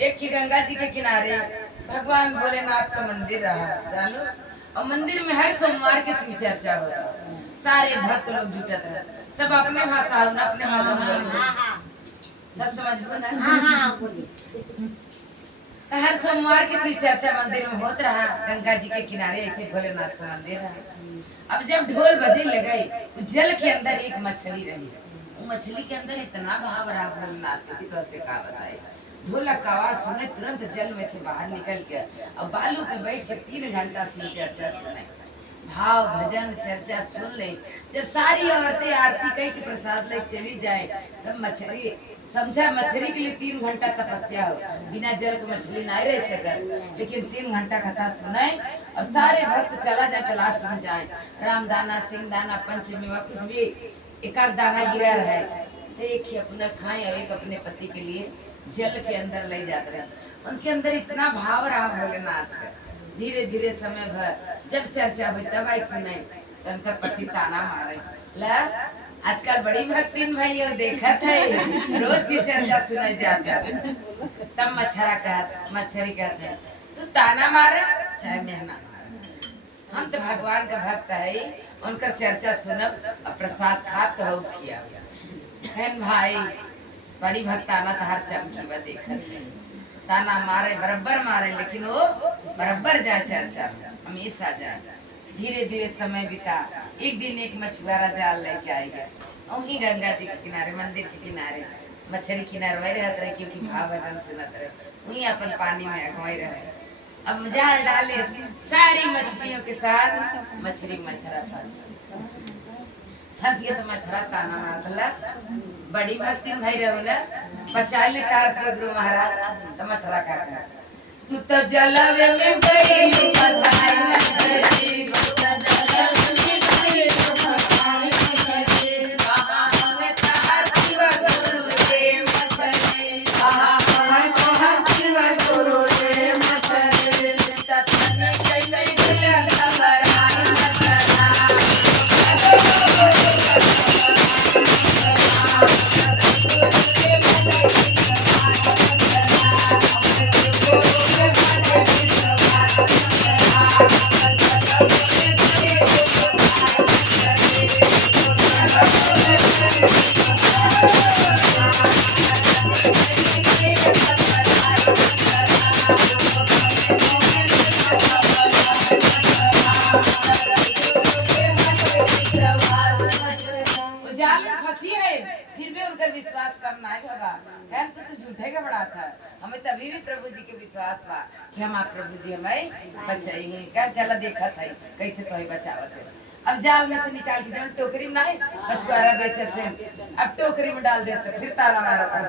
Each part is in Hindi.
एक ही गंगा जी के किनारे भगवान भोलेनाथ का मंदिर रहा जानो। और मंदिर में हर सोमवार की शिव चर्चा होता, सारे भक्त लोग जुटे थे, सब अपने भाषा अपने भाषा में सब समझ ना। तो हर सोमवार की शिव चर्चा मंदिर में होता रहा। गंगा जी के किनारे ऐसे भोलेनाथ का मंदिर रहा। अब जब ढोल बजे लगे, जल के अंदर एक मछली रही। मछली के अंदर इतना भाव रहा भोलेनाथ की, तो ऐसे का बताए। ढोलक का आवाज सुने तुरंत जल में से बाहर निकल के अब बालू पे बैठ के 3 घंटा शिव चर्चा सुने, भाव भजन चर्चा सुन ले। जब सारी औरतें आरती कह के प्रसाद ले चली जाए, तब मछली समझा मछली के लिए 3 घंटा तपस्या हो, बिना जल के मछली नहीं रह सकत। लेकिन 3 घंटा कथा सुने और सारे भक्त चला जाए लास्ट में जाए। राम दाना, सिंह दाना, पंचमेवा कुछ भी एक दाना गिरा रहे तो एक ही अपना खाए और एक अपने पति के लिए जल के अंदर ले जाते रहे। उनके अंदर इतना भाव रहा भोलेनाथ का। धीरे धीरे समय भर जब चर्चा हुई तब आई सुने उनका पति ताना मारे, ला आजकल बड़ी भक्तिन भाई देखत है, रोज की चर्चा सुनाई जाता है। तब मच्छरी कहते हैं तू ताना मारे चाहे मेहना मारे, हम तो भगवान का भक्त है, उनका चर्चा सुनब और प्रसाद खात तो हो खिया। भाई बड़ी भक्ताना तो हर चमकी बा देखत है, ताना मारे बराबर मारे, लेकिन वो बराबर जाए चर्चा हमेशा जाए। धीरे धीरे समय बिता। एक दिन एक मछुआरा जाल लेके आएगा, वहीं गंगा जी के किनारे मंदिर के किनारे मछली किनारे वही रहते रहे, क्योंकि भाव भजन सुनत रहे, वहीं अपन पानी में अगवाई रहे। अब जाल डाले सारी मछलियों के साथ मछली मच्छरा फंस गया, तो मच्छरा ताना मारला। बड़ी भक्ति भाई रहो ना, बचा ले तार से गुरु महाराज। तो मच्छरा का तू तो जलवे में गई बधाई मछली, तू तो जलवे में गई बधाई मछली, कहां हमें तार शिव गुरु रे मछली, कहां शिव गुरु रे मछली, ततने कई दिल घबराई मछला। फिर भी उनका विश्वास करना है बाबा, हम तो झूठे का बड़ा था। हमें तभी भी प्रभु जी के विश्वास बा कि हम आप प्रभु जी हमें बचाएंगे। क्या चला देखा था कैसे तो बचावत है। अब जाल में से निकाल के जब टोकरी में नहीं मछुआरा बेचते थे, अब टोकरी में डाल देते, फिर ताला मारा था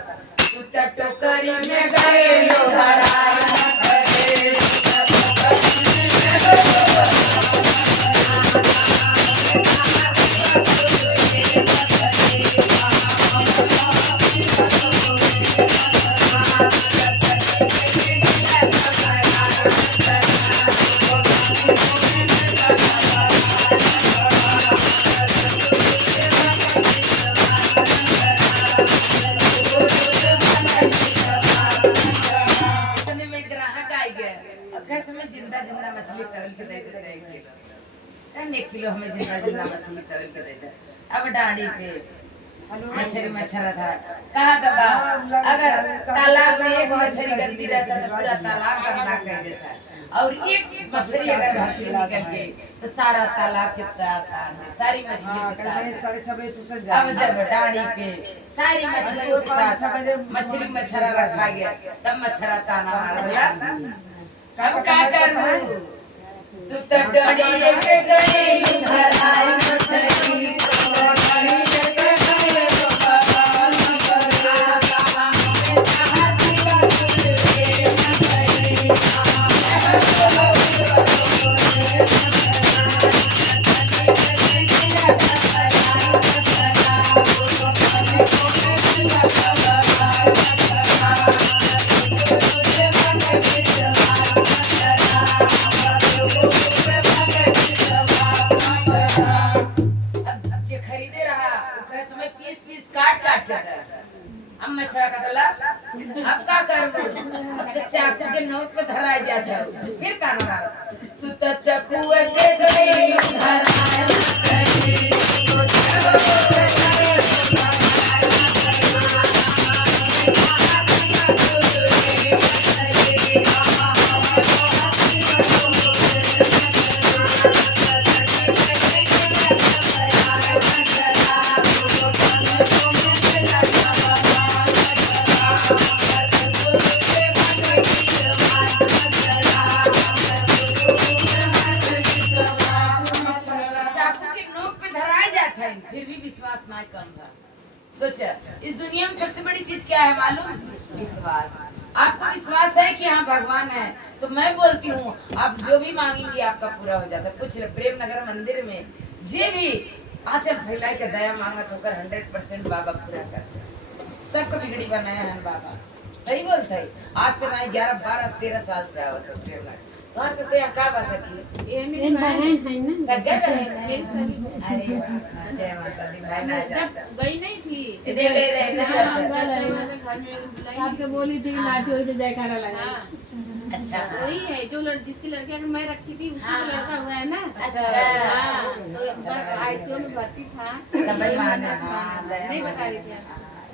टोकरी में गए जिंदा मछली तौल के दे देते 1 किलो हमें जिंदा मछली तौल के दे देते। अब डांडी पे मच्छरा था, कहा दबा अगर तालाब में एक मछली गंदी रहता तो पूरा तालाब गंदा कर देता, और एक मछली अगर मछली निकल गई तो सारा तालाब के तार सारी मछली। अब जब डांडी पे सारी मछलियों के साथ मछली मच्छरा रखा गया, तब मच्छरा ताना मार दिया, अब क्या करूं तू तब डांडी पे गई घर आई मछली, खरीदे रहा तो कहे समय पीस पीस काट काट के दे। अब मछुआरा का तला अब का करबो, अब तो चाकू के नोक पे धरा जाता है। फिर का ना तू तो चकुए पे गई धरा फिर भी विश्वास ना कम था। सोचा इस दुनिया में सबसे बड़ी चीज क्या है मालूम? विश्वास। आपको विश्वास है कि हाँ भगवान है तो मैं बोलती हूँ आप जो भी मांगेंगे आपका पूरा हो जाता है। पूछ ले प्रेम नगर मंदिर में जे भी आंचल फैला के दया मांगत होकर 100% बाबा पूरा करते हैं। सबको बिगड़ी बनाया है बाबा। सही बोलते है। आज से ना 11, 12, 13 साल से आवत हो प्रेम नगर। घर से तो का बा सखी ये मेरी बहन है ना, सगे बहन है। मेरी सगी अरे वाह, जय माता दी। भाई ना जा जब गई नहीं थी दे गए रहे ना हाँ, चर्चा। घर में बुलाई आपके बोली थी नाटी हुई तो जयकारा लगा। हाँ, अच्छा वही है जो जिसकी लड़की अगर मैं रखी थी उसी का लड़का हुआ है ना। अच्छा। हाँ, तो आईसीयू में भर्ती था तब भाई मान है। हाँ, दया नहीं मान बता रही है। थी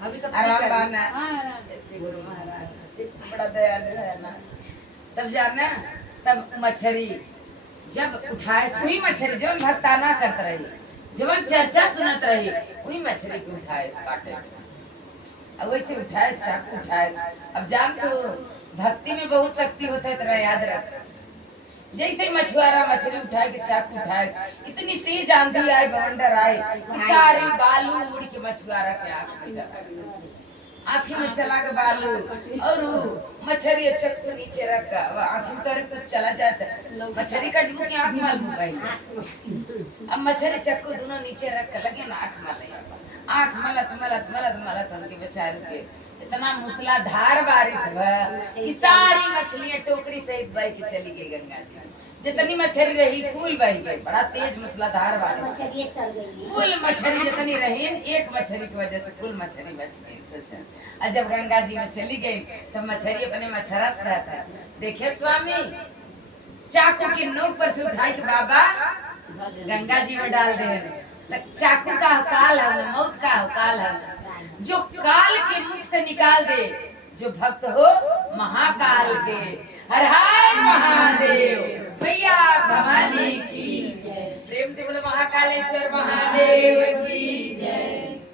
अभी सब आराम बाना हाँ आराम। जैसे गुरु महाराज इस बड़ा दयालु है ना। तब जाना तब मछली जब उठाए वही मछली जब भक्ताना करत रही जब चर्चा सुनत रही वही मछली को उठाए काटे अब वैसे उठाए चाकू उठाए। अब जान तो भक्ति में बहुत शक्ति होता है तेरा याद रख। जैसे ही मछुआरा मछली उठाए के चाकू उठाए इतनी तेज आंधी आई बवंडर आए कि सारी बालू उड़ के मछुआरा के आँख में चला के बालू और मछली चक्कू नीचे रख आँख में तरफ तो चला जाता मछली का डूब की आँख मल भाई। अब मछली चक्कू दोनों नीचे रख के लगे ना आँख मल आँख मलत मलत मलत मलत उनके बेचारे के इतना मूसलाधार बारिश हुआ कि सारी मछलियां टोकरी सहित बह के चली गई गंगा जी। जितनी मछली रही कुल बह गई। बड़ा तेज मूसलाधार बारिश कुल मछली जितनी रही एक मछली की वजह से कुल मछली बच गई। सोचा और जब गंगा जी में चली गई तब मछली अपने मछरा से कहता है देखिए स्वामी चाकू के नोक पर से उठाई के बाबा गंगा जी में डाल दे। चाकू का काल है मौत का काल है जो काल के मुख से निकाल दे जो भक्त हो महाकाल के। हर हर महादेव भैया भवानी की जय। प्रेम से बोलो महाकालेश्वर महादेव की जय।